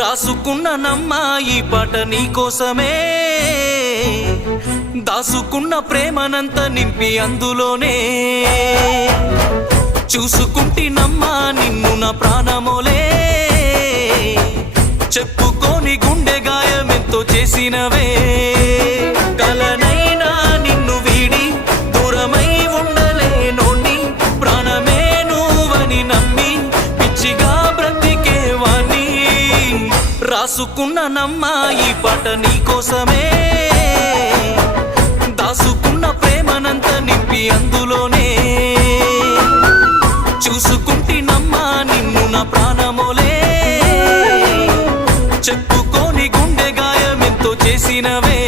రాసుకున్న నమ్మా ఈ పాట నీ కోసమే, దాసుకున్న ప్రేమనంత నింపి అందులోనే, చూసుకుంటి నమ్మా నిన్ను నా ప్రాణమోలే, చెప్పుకోని గుండె గాయమెంతో చేసినవే, కలనైనా నిన్ను వీడి దూరమై ఉండలేనోని, ప్రాణమే నువ్వని నమ్మి పిచ్చిగా బ్రతికేవాణ్ణి. రాసుకున్న నమ్మా ఈ పాట నీ కోసమే, దాసుకున్న ప్రేమనంత నింపి అందులోనే, చూసుకుంటి నమ్మా నిన్ను నా ప్రాణమోలే, చెప్పుకోని గుండె గాయమెంతో చేసినవే.